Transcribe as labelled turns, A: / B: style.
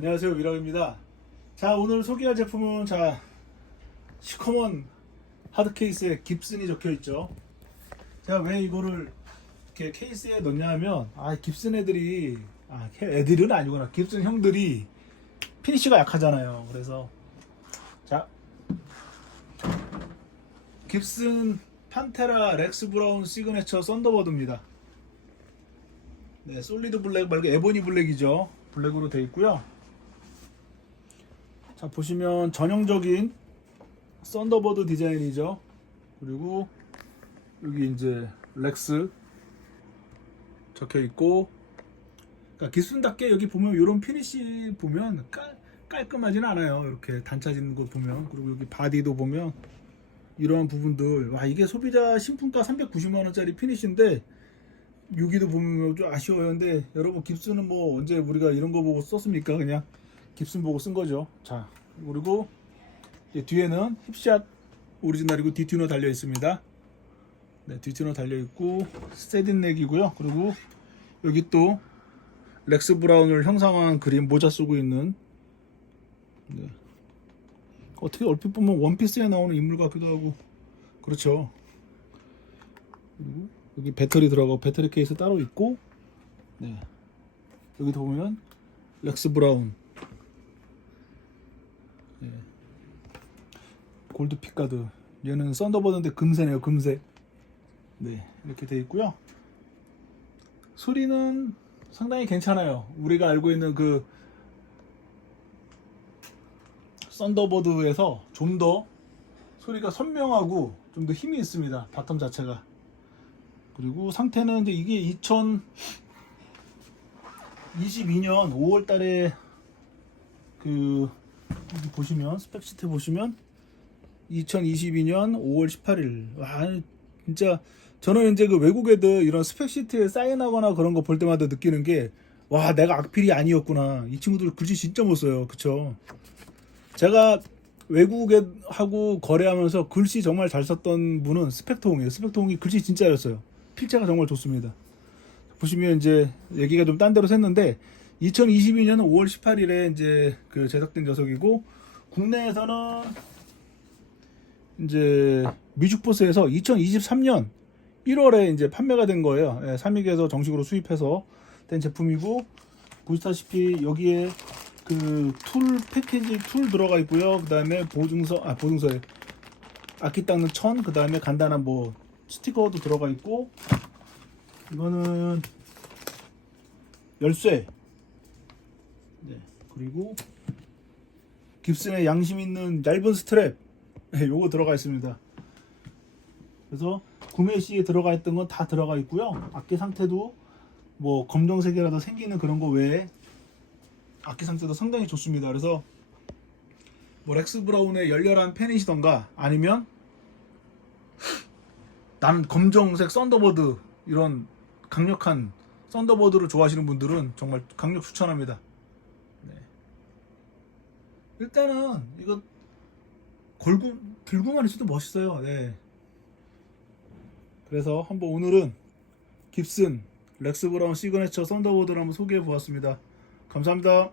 A: 안녕하세요 위락입니다. 자 오늘 소개할 제품은 자 시커먼 하드 케이스에 깁슨이 적혀 있죠. 제가 왜 이거를 이렇게 케이스에 넣냐 하면 아 깁슨 애들이 아 애들은 아니구나 깁슨 형들이 피니쉬가 약하잖아요. 그래서 자 깁슨 판테라 렉스 브라운 시그네처 썬더버드입니다. 네, 솔리드 블랙 말고 에보니 블랙이죠. 블랙으로 되어 있고요. 자, 보시면 전형적인 썬더버드 디자인이죠. 그리고 여기 이제 렉스 적혀 있고 그러니까 기순답게 여기 보면 이런 피니시 보면 깔, 깔끔하진 않아요. 이렇게 단차진 거 보면 그리고 여기 바디도 보면 이러한 부분들 와 이게 소비자 신품가 390만 원짜리 피니시인데 여기도 보면 좀 아쉬워요. 근데 여러분 깁스는 뭐 언제 우리가 이런 거 보고 썼습니까? 그냥 깁슨 보고 쓴 거죠. 자 그리고 뒤에는 힙샷 오리지널이고 디튜너 달려 있습니다. 네, 디튜너 달려 있고 세딘 넥이고요. 그리고 여기 또 렉스 브라운을 형상화한 그림 모자 쓰고 있는 네. 어떻게 얼핏 보면 원피스에 나오는 인물 같기도 하고 그렇죠. 그리고 여기 배터리 들어가고 배터리 케이스 따로 있고 네. 여기도 보면 렉스 브라운 네. 골드 픽가드. 얘는 썬더버드인데 금세네요 금세. 네 이렇게 돼 있고요. 소리는 상당히 괜찮아요. 우리가 알고 있는 그 썬더버드에서 좀 더 소리가 선명하고 좀 더 힘이 있습니다 바텀 자체가. 그리고 상태는 이제 이게 2022년 5월 달에 그 보시면 스펙 시트 보시면 2022년 5월 18일. 와 진짜 저는 이제 그 외국 애들 이런 스펙 시트에 사인하거나 그런 거 볼 때마다 느끼는 게 와 내가 악필이 아니었구나. 이 친구들 글씨 진짜 못 써요. 그쵸? 제가 외국하고 거래하면서 글씨 정말 잘 썼던 분은 스펙통이에요. 스펙통이 글씨 진짜 잘 써요. 필체가 정말 좋습니다. 보시면 이제 얘기가 좀 딴 데로 샜는데 2022년 5월 18일에 이제 그 제작된 녀석이고 국내에서는 이제 뮤직포스에서 2023년 1월에 이제 판매가 된 거예요. 예, 삼익에서 정식으로 수입해서 된 제품이고 보시다시피 여기에 그 툴 패키지 툴 들어가 있고요. 그다음에 보증서 아 보증서에 악기 닦는 천 그다음에 간단한 뭐 스티커도 들어가 있고 이거는 열쇠 네 그리고 깁슨의 양심 있는 얇은 스트랩 네, 요거 들어가 있습니다. 그래서 구매 시에 들어가 있던 건 다 들어가 있고요. 악기 상태도 뭐 검정색이라도 생기는 그런 거 외에 악기 상태도 상당히 좋습니다. 그래서 뭐 렉스 브라운의 열렬한 팬이시던가 아니면 난 검정색 썬더버드 이런 강력한 썬더버드를 좋아하시는 분들은 정말 강력 추천합니다. 네. 일단은 이거 걸고 들고만 있어도 멋있어요. 네. 그래서 한번 오늘은 깁슨 렉스 브라운 시그네처 썬더보드를 한번 소개해 보았습니다. 감사합니다.